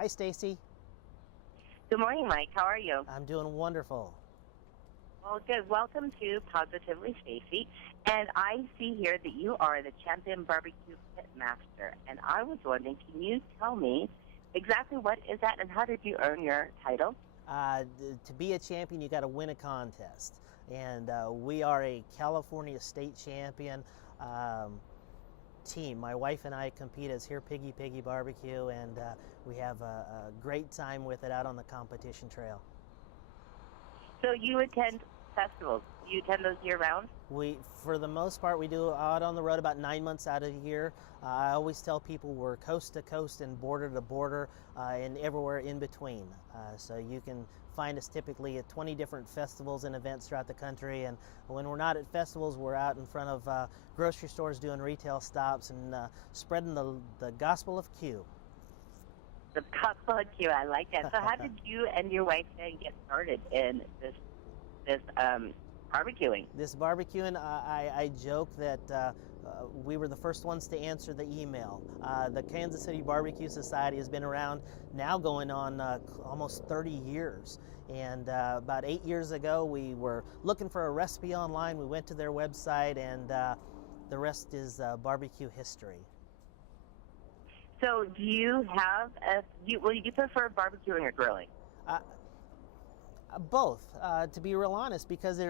Hi, Stacey. Good morning, Mike. How are you? I'm doing wonderful. Well, good. Welcome to Positively Stacey. And I see here that you are the champion barbecue pitmaster. And I was wondering, can you tell me exactly what is that and how did you earn your title? To be a champion, you got to win a contest. And we are a California state champion team. My wife and I compete as Here Piggy Piggy Barbecue, and we have a great time with it out on the competition trail. So you attend festivals. You attend those year-round? For the most part, we do out on the road about 9 months out of the year. I always tell people we're coast to coast and border to border and everywhere in between. So you can find us typically at 20 different festivals and events throughout the country. And when we're not at festivals, we're out in front of grocery stores doing retail stops and spreading the gospel of Q. The gospel of Q, I like that. So how did you and your wife then get started in this barbecuing? This barbecuing, I joke that we were the first ones to answer the email. The Kansas City Barbeque Society has been around now going on almost 30 years. And about 8 years ago, we were looking for a recipe online. We went to their website, and the rest is barbecue history. So do you have do you prefer barbecuing or grilling? Both, to be real honest, because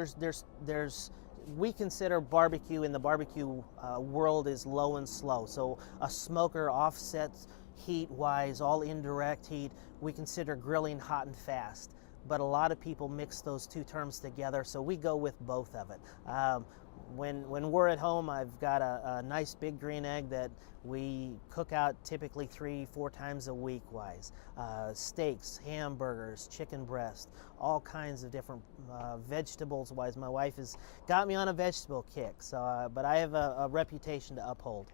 we consider barbecue in the barbecue world is low and slow. So a smoker offsets heat-wise, all indirect heat. We consider grilling hot and fast. But a lot of people mix those two terms together, so we go with both of it. When we're at home, I've got a nice big green egg that we cook out typically 3-4 times a week wise. Steaks, hamburgers, chicken breast, all kinds of different vegetables wise. My wife has got me on a vegetable kick, so but I have a reputation to uphold.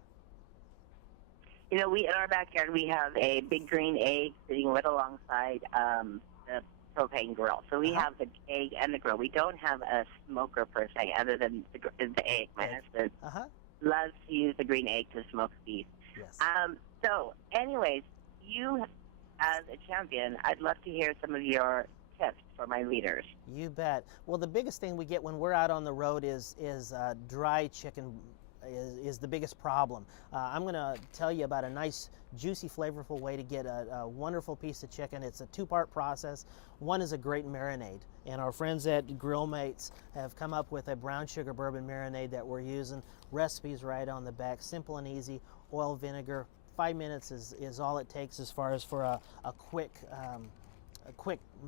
You know, in our backyard, we have a big green egg sitting right alongside the propane grill. So we have the egg and the grill. We don't have a smoker per se, other than the egg. My husband loves to use the green egg to smoke beef. Yes. So, anyways, you as a champion, I'd love to hear some of your tips for my leaders. You bet. Well, the biggest thing we get when we're out on the road is dry chicken. Is the biggest problem. I'm going to tell you about a nice, juicy, flavorful way to get a wonderful piece of chicken. It's a two-part process. One is a great marinade, and our friends at Grill Mates have come up with a brown sugar bourbon marinade that we're using. Recipes right on the back, simple and easy. Oil, vinegar, 5 minutes is all it takes as far as for a quick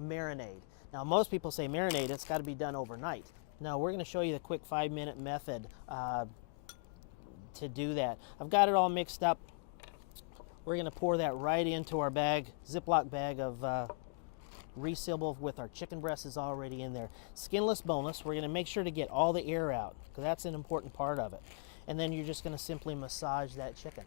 marinade. Now, most people say marinade, it's got to be done overnight. No, we're going to show you the quick 5-minute method to do that. I've got it all mixed up. We're going to pour that right into our bag, Ziploc bag of resealable with our chicken breast is already in there. Skinless, boneless. We're going to make sure to get all the air out because that's an important part of it. And then you're just going to simply massage that chicken.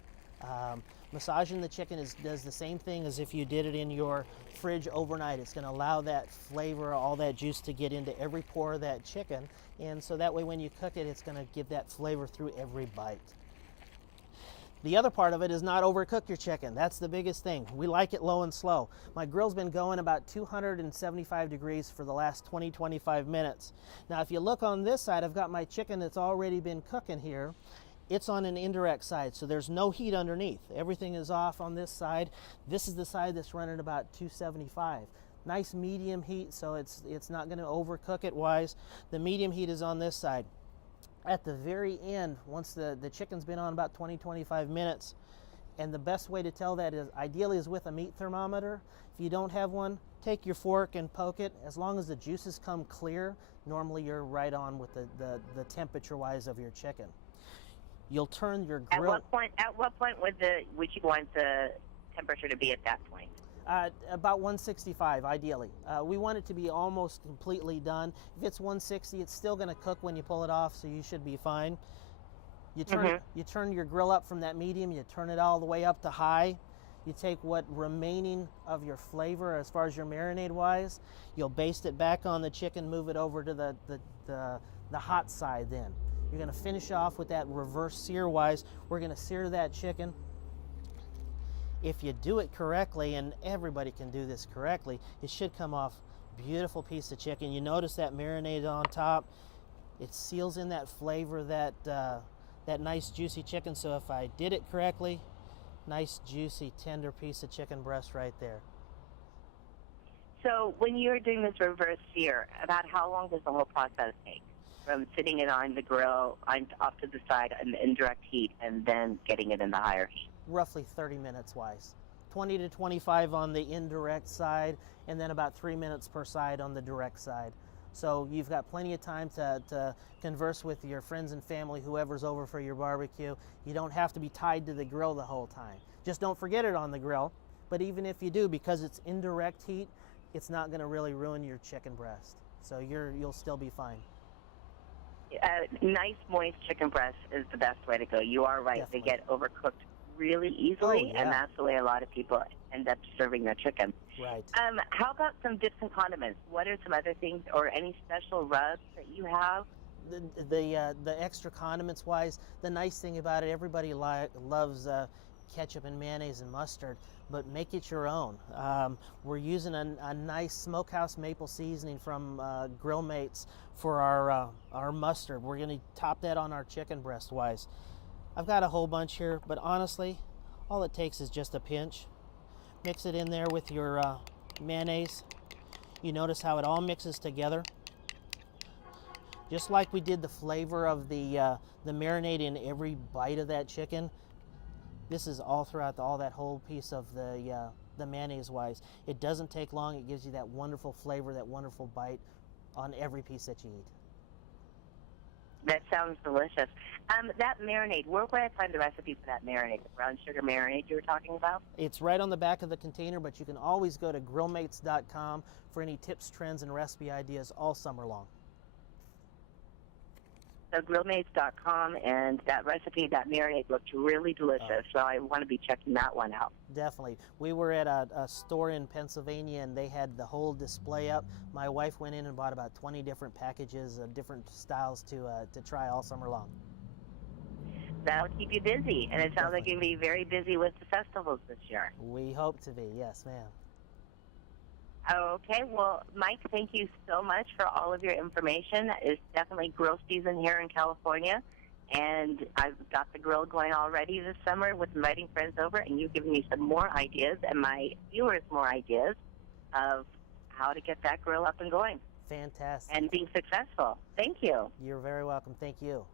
Massaging the chicken does the same thing as if you did it in your fridge overnight. It's going to allow that flavor, all that juice to get into every pore of that chicken, and so that way when you cook it, it's going to give that flavor through every bite. The other part of it is not overcook your chicken. That's the biggest thing. We like it low and slow. My grill's been going about 275 degrees for the last 20-25 minutes. Now, if you look on this side, I've got my chicken that's already been cooking here. It's on an indirect side, so there's no heat underneath. Everything is off on this side. This is the side that's running about 275. Nice medium heat, so it's not going to overcook it wise. The medium heat is on this side. At the very end, once the chicken's been on about 20-25 minutes, and the best way to tell that is ideally is with a meat thermometer. If you don't have one, take your fork and poke it. As long as the juices come clear, normally you're right on with the temperature wise of your chicken. You'll turn your grill. At what point would you want the temperature to be at that point? About 165, ideally. We want it to be almost completely done. If it's 160, it's still going to cook when you pull it off, so you should be fine. You turn your grill up from that medium, you turn it all the way up to high. You take what remaining of your flavor as far as your marinade wise, you'll baste it back on the chicken, move it over to the hot side then. You're going to finish off with that reverse sear wise. We're going to sear that chicken. if you do it correctly, and everybody can do this correctly, it should come off beautiful piece of chicken. You notice that marinade on top, it seals in that flavor, that nice juicy chicken. So if I did it correctly, nice juicy tender piece of chicken breast right there. So when you're doing this reverse sear, about how long does the whole process take? From sitting it on the grill off to the side in the indirect heat and then getting it in the higher heat? Roughly 30 minutes wise. 20 to 25 on the indirect side, and then about 3 minutes per side on the direct side. So you've got plenty of time to converse with your friends and family, whoever's over for your barbecue. You don't have to be tied to the grill the whole time. Just don't forget it on the grill. But even if you do, because it's indirect heat, it's not going to really ruin your chicken breast. So you'll still be fine. Nice moist chicken breast is the best way to go. You are right. Definitely. They get overcooked really easily, Oh, yeah. and that's the way a lot of people end up serving their chicken. Right. How about some dips and condiments? What are some other things, or any special rubs that you have? The extra condiments wise, the nice thing about it, everybody loves ketchup and mayonnaise and mustard, but make it your own. We're using a nice smokehouse maple seasoning from Grill Mates for our mustard. We're going to top that on our chicken breast wise. I've got a whole bunch here, but honestly, all it takes is just a pinch. Mix it in there with your mayonnaise. You notice how it all mixes together. Just like we did the flavor of the marinade in every bite of that chicken, this is all throughout all that whole piece of the mayonnaise wise. It doesn't take long. It gives you that wonderful flavor, that wonderful bite on every piece that you eat. That sounds delicious. That marinade, where would I find the recipe for that marinade, the brown sugar marinade you were talking about? It's right on the back of the container, but you can always go to grillmates.com for any tips, trends, and recipe ideas all summer long. So grillmates.com, and that recipe, that marinade looked really delicious, so I want to be checking that one out. Definitely. We were at a store in Pennsylvania, and they had the whole display up. My wife went in and bought about 20 different packages of different styles to try all summer long. That'll keep you busy, and it sounds like you'll be very busy with the festivals this year. We hope to be, yes, ma'am. Okay, well, Mike, thank you so much for all of your information. It's definitely grill season here in California, and I've got the grill going already this summer with inviting friends over, and you've given me some more ideas and my viewers more ideas of how to get that grill up and going Fantastic. and being successful. Thank you. You're very welcome. Thank you.